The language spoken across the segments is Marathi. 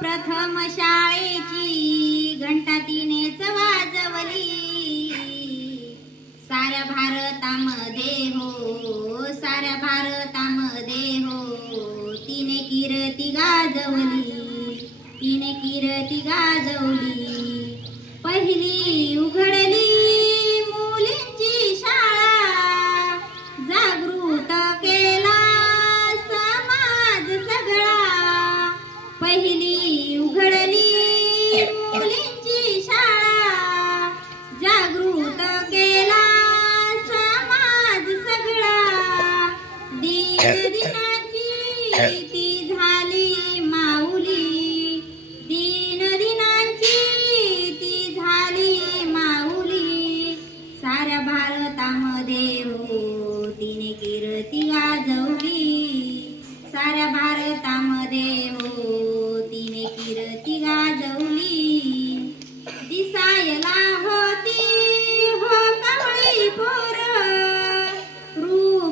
प्रथम शाळेची घंटा तिनेच वाजवली. साऱ्या भारतामध्ये हो साऱ्या भारतामध्ये हो तिने किरती गाजवली तिने किरती गाजवली. पहिली उघडली मुलींची शाळा जागृत केला समाज सगळा. पहिली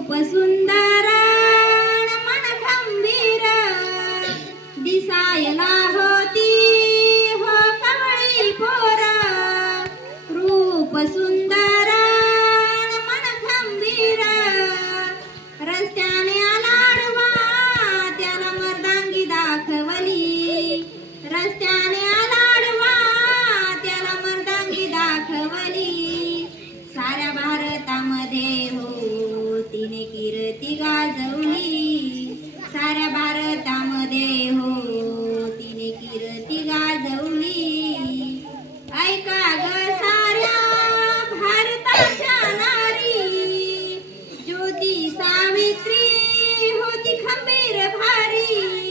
रूप सुंदर न मन गंभीर दिसायला होती हो कवळी पोर कीर्ती गाजवली. साऱ्या भारतामध्ये हो तिने कीर्ती गाजवली. ऐका ग साऱ्या भारताच्या नारी. ज्योती सावित्री होती खंबीर भारी.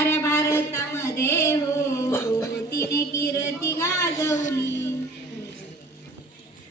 साऱ्या भारतामध्ये हो, हो, हो. तिने कीर्ती गाजवली.